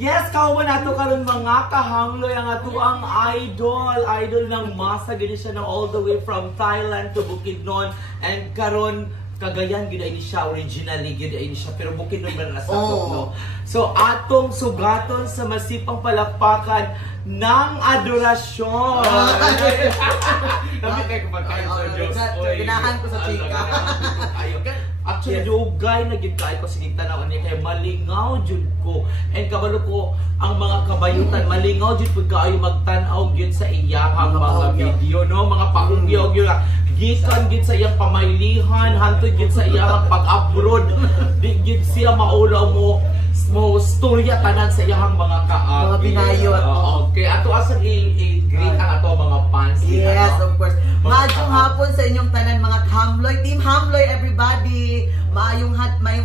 Yes, kauban nato karon mga kahangloy ang ato ang idol ng masa gani siya na all the way from Thailand to Bukidnon and karon Cagayan gid ini siya originally gid ini siya pero Bukidnon man na sa no. So atong sugaton sa masipang palakpakan ng adorasyon. Nabi kay kumakain sa Diyos. Ginahan ko sa chika. Actually, dugay na gid kay ko sige tanaw niya kay malingaw jud ko. And kabalo ko ang mga kabayutan malingaw jud pud kaayo magtan-aw gyud sa iyahang mga video no, mga paugyaw gyud. Gikan gid sa iyang pamailihan, hantod gid sa iyang pag-abroad. Di gid siya maulaw mo storya tanan sa iyang mga mga binayot. Okay, ato asang i-greet ang ato mga fans. Yes, of course. Maayong hapon sa inyong tanan mga Hamloy, Team Hamloy everybody. Maayong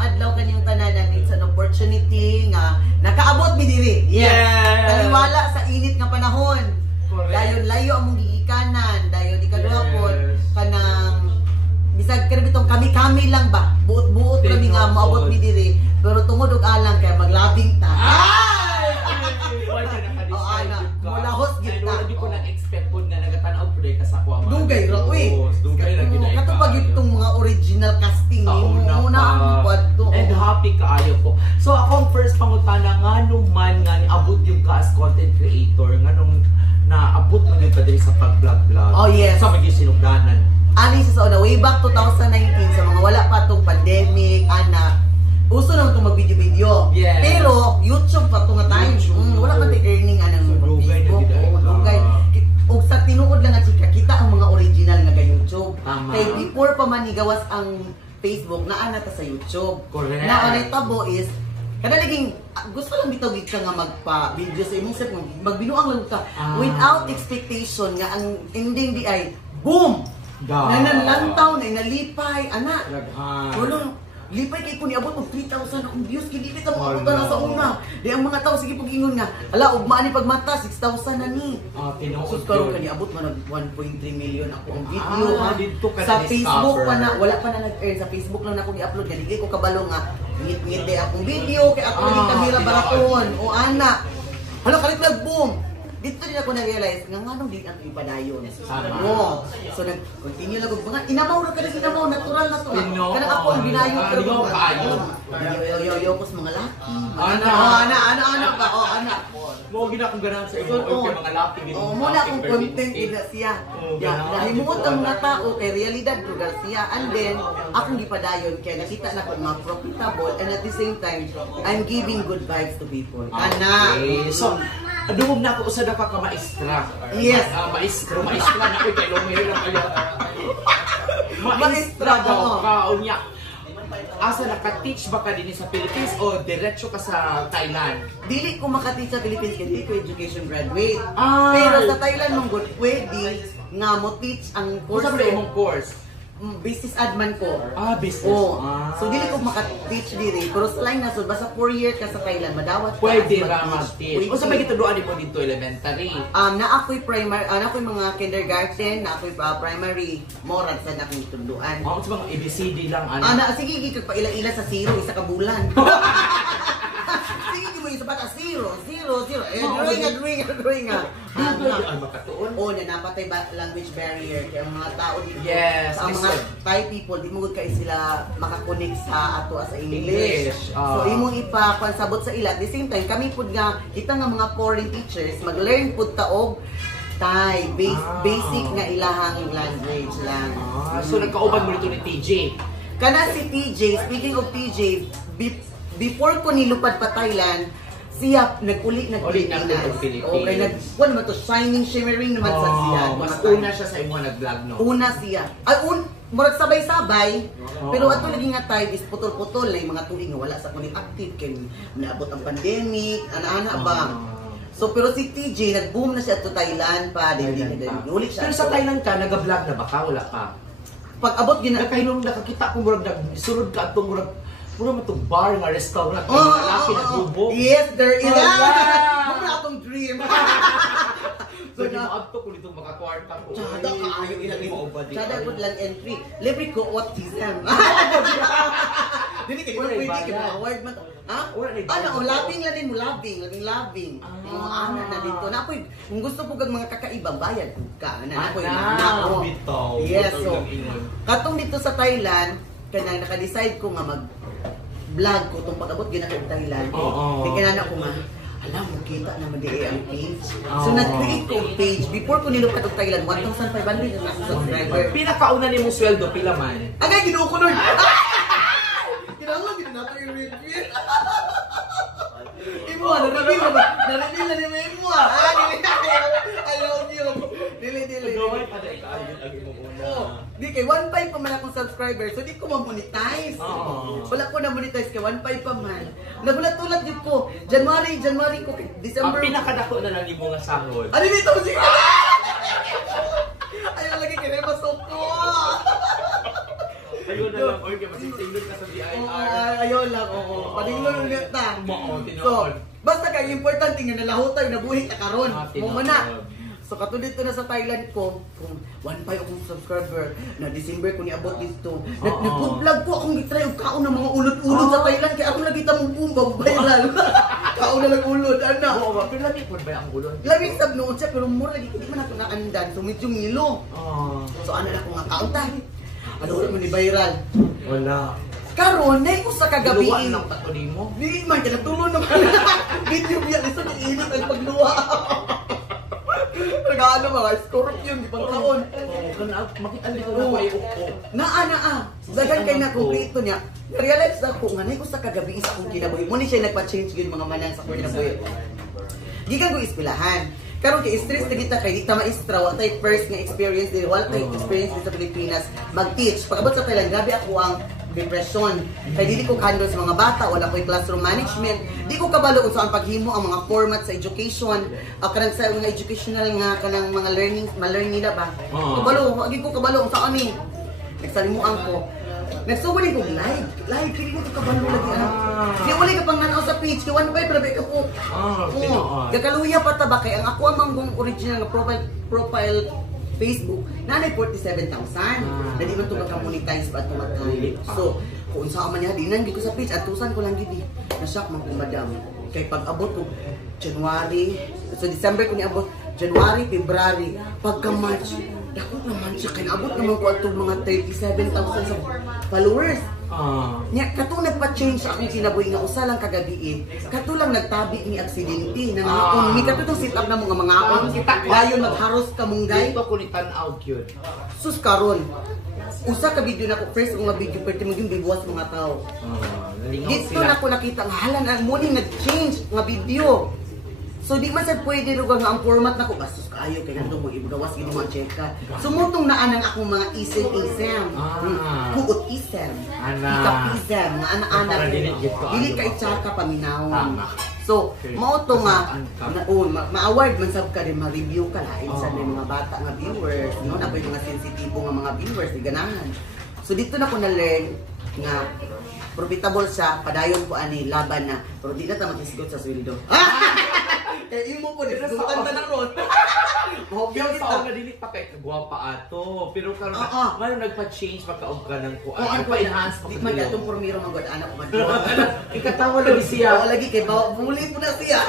adlaw kanyang tanan and it's an opportunity nga nakaabot mi diri. Yes. Taliwala sa init nga panahon. Dayon layo among gigikanan, dayon ikaduha pod kanang bisag kani bitong kami lang ba? Buot-buot kami nga maabot mi diri. Pero tungod og alang kay maglabing ta. Wala na ka-decide ka. Mula host gid ta. Hindi ko na-expect po na nagatanaw po dahil sa kuha. Dugay ra, uy. Dugay ra gid. Kato pag itong mga original casting ni una ang kwadto. And happy kaayo ko. So ako ang first pangutana nga man nga niabot yung ka as content creator nga nung naabot mo yung padiri sa pag-vlog. Oh yes. Sa maging sinugdanan. Ani sa una, way back 2019 sa mga wala pa tong pandemic, anak. Uso naman itong mag-video-video. Yes. Pero, YouTube pa ito nga time. Wala pa tayo earning anang Facebook. Dugay. O sa tinuod lang at chika, kita ang mga original nga YouTube. Kaya before pa manigawas ang Facebook, naana ta sa YouTube. Correct. Na ang tabo is, kada laging, gusto lang bitawid ka nga magpa-video sa imong set, magbinuang lang ka. Without expectation nga ang ending di ay, boom! Nananlantaw na, nalipay, anak. Wala. Lipay kay ko niabot og 3,000 akong views kini ta mo abot na sa una. Di ang mga tao sige pag-ingon nga, ala ugma ni pagmata 6,000 na ni. Tinuod karon kani abot man og 1.3 million ako ang video dito ka sa Facebook pa na wala pa na nag-earn sa Facebook lang na ako gi-upload kani di ko kabalo nga ngit-ngit di akong video kay ako ni kamera baraton o ana. Hala kalit boom. Dito din ako na-realize nga nganong di ang ipadayon. So nag-continue lang ko. Mga inamaw na ka rin, inamaw. Natural na to. Kanang ako ang binayo. Yo ko sa mga laki. Ana ba? Ana. Mo gina akong ganahan sa iyo kay mga laki din. Muna akong content ina siya. Nahimuot ang mga tao kay realidad ko siya. And then, akong gipadayon kaya nakita na ko mga profitable and at the same time, I'm giving good vibes to people. Ana. So, adungog na ako usad ka maestra. Yes. Maestra na ko kay lumay lang kayo. Maestra daw ka unya. Asa naka-teach ba ka din sa Philippines o diretso ka sa Thailand? Dili ko maka-teach sa Philippines kaya dili ko education graduate. Pero sa Thailand mong good pwede nga mo teach ang course. Ano sa imong course? Business admin ko. Business. So dili ko maka-teach diri, pero sa line na so basta 4 years ka sa Thailand madawat ka. Pwede ra mag-teach. O sa may gituduan mo dito elementary? Na ako'y primary, na ako'y mga kindergarten, na ako'y primary, moral sa akong tunduan. Sa mga ABCD lang sige gikag pa ila-ila sa 0 isa ka bulan. Sige mo isa bata 0. Drawing nga. Ay makatuon. Napatay language barrier kaya ang mga tao dito. Yes. Ang mga Thai people di mo gud kay sila makakonek sa ato sa English. So imong ipakuan sabot sa ila. At the same time kami pud nga kita nga mga foreign teachers mag-learn pud ta og Thai basic nga ilahang language lang. So nagkauban mo nito ni TJ. Kana si TJ, speaking of TJ, before ko nilupad pa Thailand, siya nag-uli Pilipinas. Okay, nag-kuan naman to, shining, shimmering naman sa siya. Mas una siya sa imo nag-vlog, no? Una siya. Murag sabay-sabay, pero ato lagi nga time is putol-putol na yung mga tuig nga wala sa kuning active, kaya naabot ang pandemic, ana-ana ba? So, pero si TJ, nag-boom na siya to Thailand pa, ulit siya. Pero sa Thailand ka, nag-vlog na ba ka? Wala ka? Pag abot nakahinom nakakita ko murag sunod ka atong murag mo itong bar nga restaurant ng malaki na tubo. Yes, there is. Mura atong dream. So ko Pwede na. maadto ko dito makakwarta ko. Tsada kaayo ilang Maubad Tsada ko lang entry. Libre ko autism. Dili kay Wala, pwede bayad. kay mga award man. Ha? Wala, bayad. Ano, labing lang din mo, labing. Yung mga anak na dito. Na ako'y, kung gusto po kag mga kakaibang bayad ka. Na ako'y Ana, bitaw. Yes, so, Bitaw lang ingon. katong dito sa Thailand, kanang naka-decide ko nga mag-vlog ko itong pag-abot ginaka sa Thailand. Oo. Kaya kinana ko nga, alam mo, kita naman di ang page. So, Oo. nag-create ko ang page. Before ko nilupat ang Thailand, 1,500 na subscriber. Pinakauna ni mong sweldo, pila man? Agay, ginuo ko nun! Kinala, hindi natin i-reveal. Imo, na-reveal ba? Na-reveal na ni Imo. I love you. Dili. Gawin pa dahil kaayun ang imong una. Oh, di kay 1.5 pa man akong subscriber, so di ko ma-monetize. Oo. Wala ko na-monetize kay 1.5 pa man. Nagulat-ulat yun ko. January ko, Ang December. pinakadako na lang imong nga sahod. Ano dito? Sige! Ayaw lagi kay Remasok ko. Ayun na lang, oy, kaya masisingdod ka sa BIR. Ayaw lang, oo. Padinglon ulit ta. Oo, So, tinood. basta kay importante nga nalahotaw, nabuhi ka karon. Ah, Mo tinood. man na. So katulad dito na sa Thailand ko, kung 1.5 akong subscriber, na December ko niabot dito. Nag-vlog ko akong gitry og kaon ng mga ulod-ulod sa Thailand kay ako lagi ta mong boom viral. Kaon na lang ulod ana. Oo, ba? Pero lagi po ba ang ulon? Lagi sab noon siya pero mura lagi di man ako naandan so medyo milo. Oo. So ana na ko nga kaon ta. Ano mo ni viral. Wala. Karon nay usa ka gabi. Luwaan lang tato mo. Di man kaya tulo naman. Video biya isa ni init ang pagluwa. Nag-ano mga scorpion di pang kaon. Oo, kana makita dito na ko ay uko. Naa. Dagan kay na kompleto niya. Na-realize na ko nga nay usa ka gabi isa akong kinabuhi. Mo ni siya nagpa-change gyud mga manang sa kinabuhi. Gikan ko ispilahan. Karon kay stress na kita kay di ta maestra wa tay first nga experience di wala tay experience dito sa Pilipinas mag-teach. Pagabot sa Thailand grabe ako ang depression. Kay dili ko handle sa mga bata, wala ko'y classroom management. Di ko kabalo kung saan paghimo ang mga format sa education. Kanang sa mga educational nga kanang mga ma-learn nila ba. Kabalo, wagi ko kabalo kung saan ni. Nagsalimuan ko. Nagsugod ko live. Live, kini ko kabalo lagi. Di wala ka pang nanaw sa page. Kaya 1.5 grabe ka po. Tinood. Gagaluya pa ta ba kay ang ako amang original nga profile Facebook nanay 47,000. Na di man to magka-monetize pa tumatay. So, kung saan man niya dinan gid ko sa page atusan ko lang gid. Na-shock man ko madam. Kay pag-abot ko January, so December ko niabot, January, February, pagka March, dako naman siya kay abot naman ko atong mga 37,000 sa followers. Nya katong nagpa-change akong kinabuhi nga usa lang kagabi katulang nagtabi ni aksidente nang akon ni katong sit up na mga akon layon magharos ka munggay Dito ko ni tan-out yun. sus karon usa ka video na ko first nga video pwede maging bibuwas mga tao Nalingaw dito sila. na ko nakita nga halan ang morning nag-change nga video. So di man sad pwede ro nga ang format nako bastos kaayo kay nando mo ibagawas gid mo check ka. Sumutong na anang akong mga isem. Kuot isem. Ikap-isem nga ana-ana. Para dili gid ko Dili ayo. kay tsaka paminawon. Tama. So, Okay. mao to nga ma-award man sab ka rin ma-review ka lain sa mga bata nga viewers, no? Na mga sensitibo nga mga viewers di ganahan. So dito na ko na-learn nga profitable siya, padayon ko ani laban na pero di na ta magisgot sa sweldo. Kaya imo ko disgutan ta na ron. Hobyo Yung kita. tao na dili pa kay kagwapa ato. Pero karon Oo. man nagpa-change pagkaog ka ng kuan. Kung ano Pa-enhance pa di man katong pormiro man gud anak ko man. Ikatawa lagi siya. Wala lagi kay bawa buli po na siya.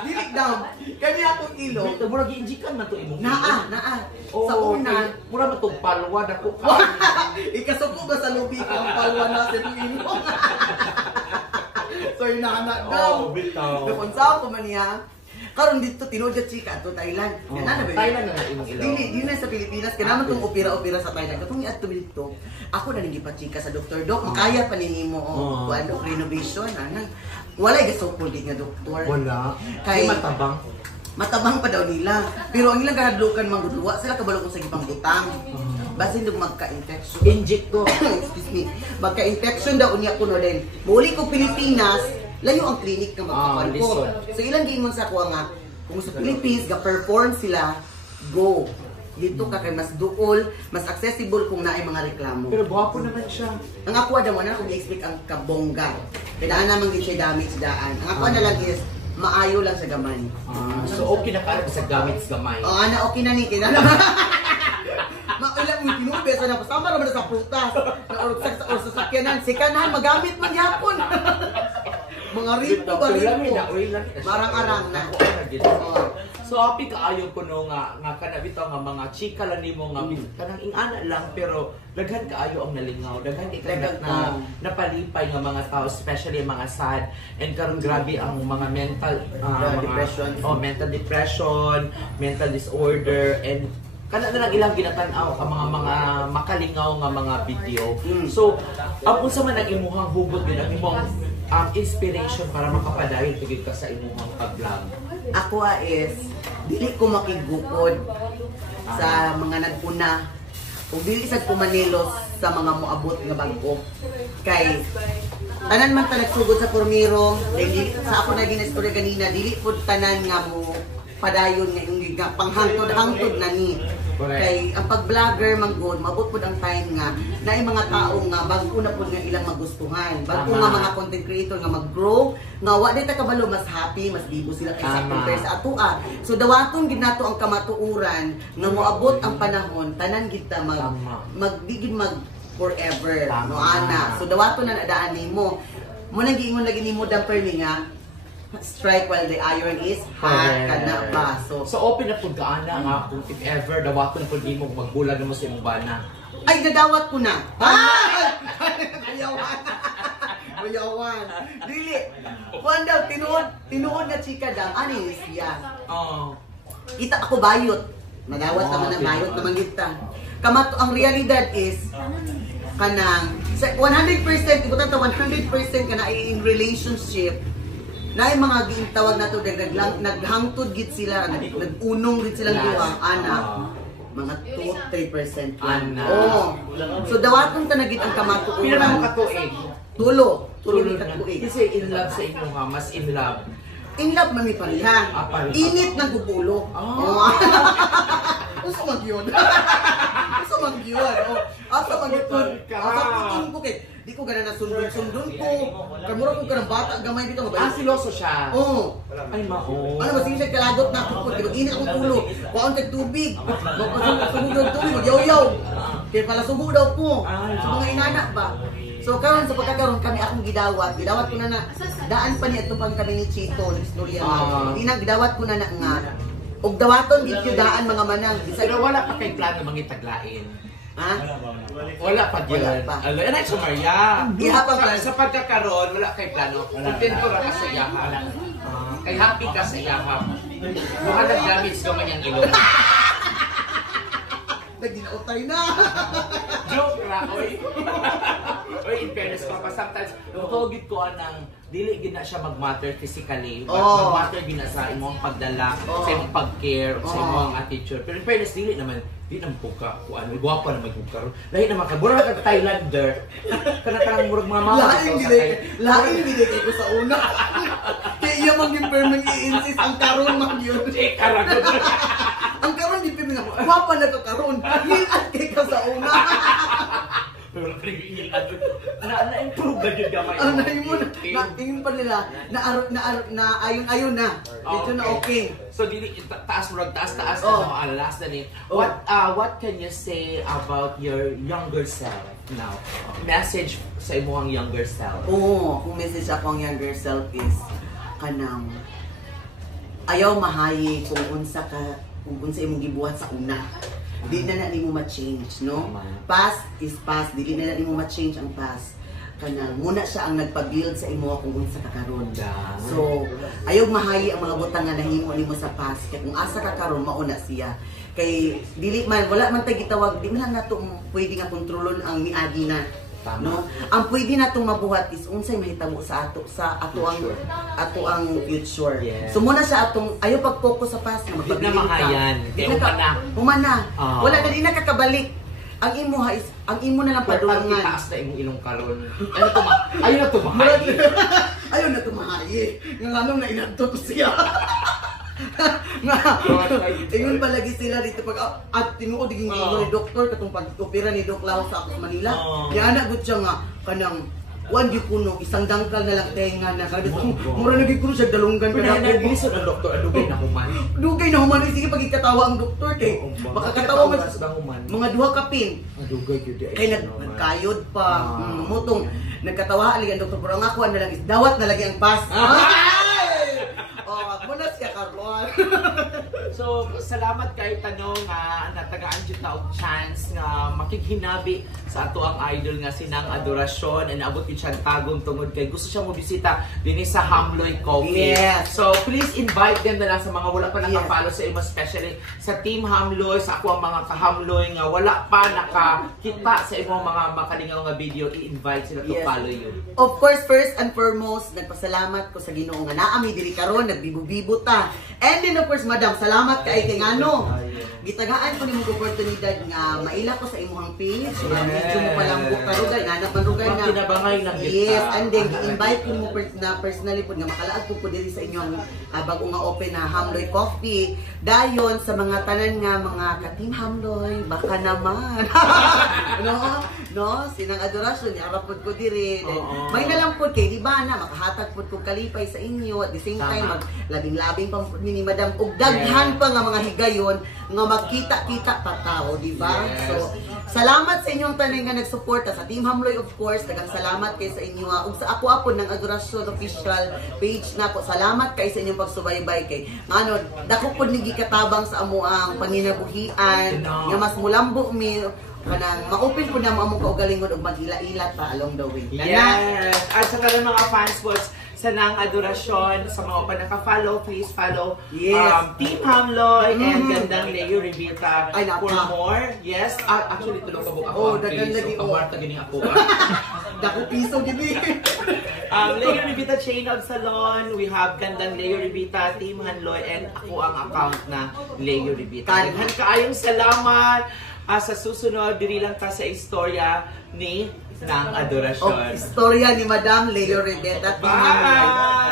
Dili down. Kani akong ilo. Dito mura gi-injikan man to imong. Naa. Sa una, mura man tong palwa dako ka. ikasuko ba sa lubi ko ang palwa na sa ilo. So inaanak daw. bitaw. Kung saan ko man niya, karon dito tinuod sa chika to Thailand. Yan na ba? Thailand na imong ilaw. Dili na sa Pilipinas kaya naman tong opera sa Thailand. Katong niadto dito. Ako na nang gipachika sa Dr. Doc, makaya pa ninimo kuan renovation ana. Walay gasupol di nga doktor. Wala. Kay- Kay matabang. Matabang pa daw nila. Pero ang ilang kahadlukan manggudluwa sila kabalo kung sa gipang butang. Basin dog magka-infection. Inject ko. Excuse me. Magka-infection daw unya ko no din. Muli ko Pilipinas, layo ang clinic nga magkakuan ko. listen. So ilang gingon sa ko nga kung sa Philippines ga-perform sila, go. Dito ka kay mas duol, mas accessible kung naay mga reklamo. Pero gwapo naman siya. Ang ako daw na kung i-explain ang kabongga. Kailangan naman din siya damage daan. Ang ako na lang is maayo lang sa gamay. So okay na ka sa gamit sa gamay. O ana, okay na ni kinala. Mailang mo pinube sa napasama naman sa prutas. Na orsak sa sasakyanan, sikanahan magamit man yapon. Mga rito ba rito? Marang-arang na. So happy kaayo ko no nga kana bitaw nga mga chika lang nimo nga kanang ingana lang pero daghan kaayo ang nalingaw, daghan na napalipay nga mga tao, especially ang mga sad, and karon grabe ang mga mental depression. Mental depression, mental disorder, and kana na lang ilang ginatan-aw ang mga makalingaw nga mga video. So ang unsa man ang imuhang hugot yun, ang imong inspiration para makapadayon tugid ka sa imuhang pag-vlog? Ako is dili ko makigukod sa mga nagpuna ug dili sad ko manilos sa mga moabot nga bag-o kay tanan man ta nagsugod sa pormiro dili sa ako na ginistorya ganina dili pud tanan nga mo padayon nga yung panghangtod-hangtod na ni. Kay ang pag-vlogger manggod, mabot pud ang time nga na yung mga tao nga bago na pud nga ilang magustuhan. Bago nga mga content creator nga mag-grow, nga wa dita kabalo mas happy, mas bibo sila kaysa compare sa atua. So dawaton gid nato ang kamatuuran nga moabot ang panahon tanan kita magdigid mag forever no ana. So dawaton na nadaan nimo. Mo nang giingon lagi nimo damper ni nga strike while the iron is hot kana ba. So open na pud kaana nga kung if ever dawaton pud nimo magbulag mo sa imong bana. Ay nadawat ko na. Kuyawan. Dili. Kuan daw tinuod nga chika dam ani siya. Kita ako bayot. Madawat naman ang bayot naman kita. Kamato ang realidad is kanang 100% ibutan ta 100% kana in relationship. Na yung mga giintawag na to, naghangtod git sila, nagunong git silang duha, ana. Mga 2-3% yan. Oo. So dawaton ta na git ang kamatuuran. Pila na mo katuig? Tulo ni katuig. Kasi in love sa inyo nga, mas in love. In love man mi pariha. Init ng gugulo. Usa man yun. Usa man yun. Asa man yun. Asa putong ko kay di ko gana nasundon-sundon ko. Kamura ko kanang bata gamay dito mabalik. Siloso siya. Oo. Ay mao. Ano ba siya kalagot na ako di ba init akong ulo. Kuan tag tubig. Magpasugod ng tubig magyaw-yaw. Kaya pala sugo daw ko. Sa mga inanak ba. So karon sa pagkakaroon kami akong gidawat ko na daan pa ni ato pang kami ni Chito ng istorya na. Di na gidawat ko na nga. Og dawaton gid daan mga manang. Pero wala pa kay plano mangitaglain. Ha? Wala pa yun. Ano, yan ay sumarya. Sa pagkakaroon, wala kay plano. Contento ra ka sa iyahan. Kay happy ka sa iyahan. Mukhang nag-damage ka man yung ilong. Nagdinautay na. Joke ra, oy. Oy, in fairness pa, sometimes, tugid ko anang dili gina siya mag-matter physically, but mag-matter gina sa imong pagdala, sa imong pag-care, sa imong attitude. Pero in fairness, dili naman po ka, kung ano, guwapa naman yung karoon. Lahi naman ka, mura ka Thailander, kanang murag mga mama. Laing binigay ko sa una. Kaya iya mang yung permanent i-insist, ang karoon mang yun. Karagon. Ang karoon yung permanent, guwapa na ka karoon, hilat kay ka sa una. Pero nag-iilan doon. Na-improve na yun gamay. Tingin pa nila, na ayon-ayon na. Dito na okay. So, taas na alas na ni. What can you say about your younger self now? Message sa imong younger self. Kung message ako ang younger self is, kanang, ayaw mahayi kung unsa imong gibuhat sa una. Di na nimo ma-change, no? Past is past, di na nimo ma-change ang past. Kanang muna siya ang nagpa-build sa imo kung unsa ka karon. So, ayaw mahayi ang mga butang nga nahimo nimo sa past. Kaya kung asa ka karon mauna siya. Kay dili man wala man tay gitawag, di man nato pwede nga kontrolon ang miagi na. No? Ang pwede natong mabuhat is unsay mahitabo sa ato ang future. So muna sa atong ayo pag-focus sa past na magpabilin ka. Humana. Wala na din nakakabalik. Ang imo na lang padulungan. Taas na imong ilong karon. Ayaw na tumahay. Ayaw na tumahay. Nganong na inadto siya. Ingon palagi sila dito pag at tinuod diging ni doktor katong pag-opera ni Doc Lau sa Manila. Kaya na gud siya nga kanang Kuan di kuno, isang dangkal na lang tenga na. Sabi ko, mura naging kuno siya dalunggan ka Pero na. nagilisod ang doktor, adugay na human. Dugay na human, sige pagkikatawa ang doktor kay. Makakatawa mo human. mga duha ka pin. Adugay yun. Kay nagkayod pa. Mutong nagkatawa ali ang doktor pero ang ako na lang is dawat na lagi ang pas. Oh, muna siya karon. So, salamat kay Tanong nga natagaan jud ta og chance nga makighinabi sa ato ang idol nga sinang Adorasyon and abot gyud siyang tagong tungod kay gusto siya mo bisita dinhi sa Hamloy Coffee. Yes. So, please invite them na lang sa mga wala pa naka-follow sa imo, especially sa Team Hamloy, sa ako ang mga kahamloy nga wala pa nakakita sa imong mga makalingaw nga video, i-invite sila to follow you. Of course, first and foremost, nagpasalamat ko sa Ginoo nga naami diri karon, nagbibo-bibo ta. And then of course, madam, salamat kay ngano. Gitagaan ko nimong oportunidad nga maila ko sa imong page. Medyo mo palang karon gay nanap man rugay na. Kinabangay ng kita. Yes, and then gi-invite ko mo na personally pud nga makalaag ko diri sa inyong bago nga open na Hamloy Coffee. Dayon sa mga tanan nga mga ka-Team Hamloy, baka naman. No, sinang Adorasyon, yarap po diri. May nalang po kay, di ba na, makahatag po kong kalipay sa inyo. At the same time, maglabing-labing pa ni Madam. Ug daghan pa nga mga higayon, nga magkita-kita pa tao, di ba? Yes. So, salamat sa inyong tanan nga nagsuporta sa Team Hamloy, of course. Dagang salamat kay sa inyo. Ug sa ako apon ng Adorasyon official page na po. Salamat kay sa inyong pagsubaybay kay. Ano, dako po nigi katabang sa amo ang panginabuhian. Nga mas mulambo mi kanang ma-open po na mo among kaugalingon ug mag-ila-ila ta along the way. Yes! At sa kalang mga fans po sa nang Adorasyon, sa mga pa naka-follow, please follow Team Hamloy and Gandang Leo Revita for more. Yes, actually tulong ka mo ako. Dagan lagi ko. Kamarta gini ako. Dako piso gini. Leo Revita Chain of Salon, we have Gandang Leo Revita, Team Hamloy, and ako ang account na Leo Revita. Daghan kaayong salamat. Sa susunod, diri lang ta sa istorya ni Nang Adorasyon. Istorya ni Madam Leo Riveta. Bye!